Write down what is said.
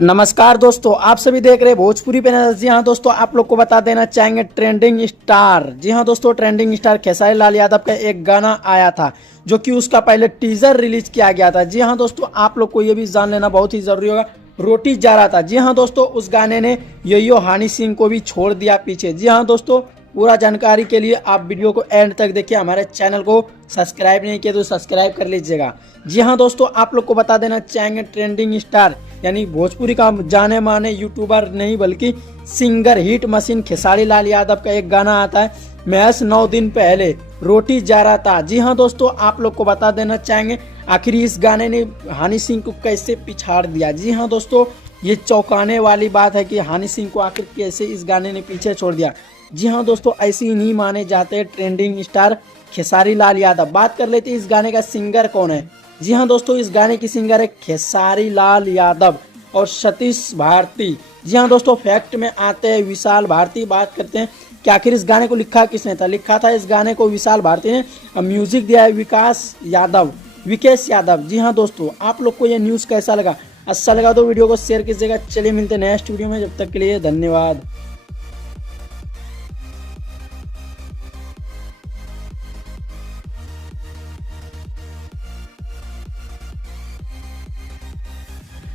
नमस्कार दोस्तों, आप सभी देख रहे हैं भोजपुरी पे नजर। जी हाँ दोस्तों, आप लोग को बता देना चाहेंगे ट्रेंडिंग स्टार। जी हाँ दोस्तों, ट्रेंडिंग स्टार खेसारी लाल यादव का एक गाना आया था जो कि उसका पहले टीजर रिलीज किया गया था। जी हाँ दोस्तों, आप लोग को ये भी जान लेना बहुत ही जरूरी होगा, रोटी जा रहा था। जी हाँ दोस्तों, उस गाने ने यो हनी सिंह को भी छोड़ दिया पीछे। जी हाँ दोस्तों, पूरा जानकारी के लिए आप वीडियो को एंड तक देखिए। हमारे चैनल को सब्सक्राइब नहीं किया तो सब्सक्राइब कर लीजिएगा। जी हाँ दोस्तों, आप लोग को बता देना चाहेंगे ट्रेंडिंग स्टार यानी भोजपुरी का जाने माने यूट्यूबर नहीं बल्कि singer hit machine Khesari Lal Yadav का एक गाना आता है महज 9 दिन पहले, रोटी जा रहा था। जी हाँ दोस्तों, आप लोग को बता देना चाहेंगे आखिर इस गाने ने हनी सिंह को कैसे पिछाड़ दिया। जी हाँ दोस्तों, ये चौंकाने वाली बात है कि हनी सिंह को आखिर कैसे इस गाने ने पीछे छोड़ दिया। जी हाँ दोस्तों, ऐसे ही नहीं माने जाते ट्रेंडिंग स्टार खेसारी लाल यादव। बात कर लेते हैं इस गाने का सिंगर कौन है। जी हाँ दोस्तों, इस गाने की सिंगर है खेसारी लाल यादव और सतीश भारती। जी हाँ दोस्तों, फैक्ट में आते हैं विशाल भारती। बात करते हैं कि आखिर इस गाने को लिखा किसने था। लिखा था इस गाने को विशाल भारती ने और म्यूजिक दिया है विकेश यादव। जी हाँ दोस्तों, आप लोग को यह न्यूज़ कैसा लगा? अच्छा लगा तो वीडियो को शेयर कीजिएगा। चलिए मिलते हैं नेक्स्ट वीडियो में, जब तक के लिए धन्यवाद।